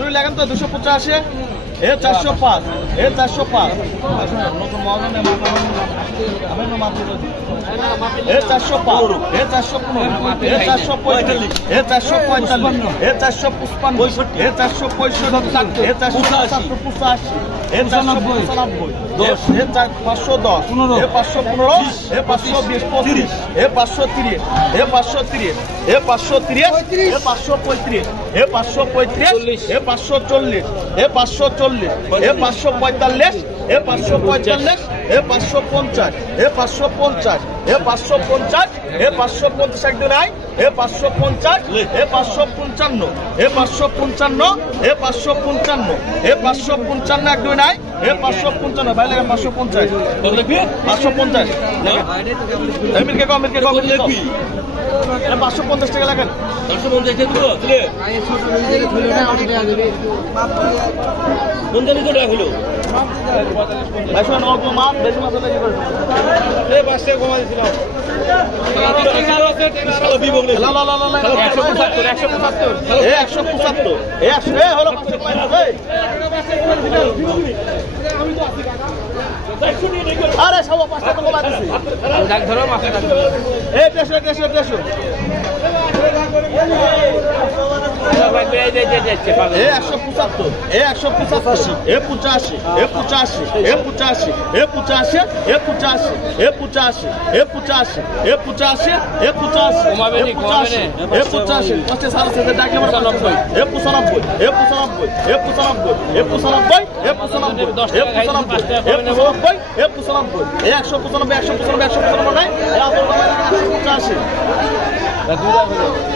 রুই লাগান তো 285 এ 405 এ 405 নতুন মাওনা না আমি না মাত্র এ 405 এ 415 এ 445 এ 445 এ 455 এ 465 এ 485 এ 495 10 এ 510 এ 515 এ 520 25 এ 530 এ 530 এ 530 এ 535 এ 535 এ 540 এ 540 এ 545 এ 545 এ 550 এ 550 এ 550 এ 550 একদম নাই এ 550 এ 555 এ 555 এ 555 এ 555 একদম নাই এ 555 ভাই লাগা 550 কত লিখবি 550 আমিরকে কম লিখবি এটা 550 টাকা লাগেন 550 টাকা দিব তুই আয়ে ছোট নিজেরে ধরে না আমি দেয়া দিবি কোন জানি তো টাকা হলো ভাই শুন অল্প মাছ বেশি মাছ হলে কি করব এই 5 টাকা কমা দিছিলাম লা 175 এ 100 এ হলো 5 আমি তো আছি আরে সব 5 টাকা কমা দিছি ডাক ধরো মাছ এ 150 এ 175 এ 185 এ 85 এ 85 এ 85 এ 85 এ 85 এ 85 এ 85 এ 85 এ 85 কমাবে নি কমাবে এ 85 পঞ্চাশ সারা থেকে ডাকে আমার 90 এ 95 এ 95 এ 95 এ 95 এ 95 10 টাকা খাই 5 টাকা করে নেব এ 95 এ 195 195 নাই এ আপনার কমায় 185 না দুইটা হলো না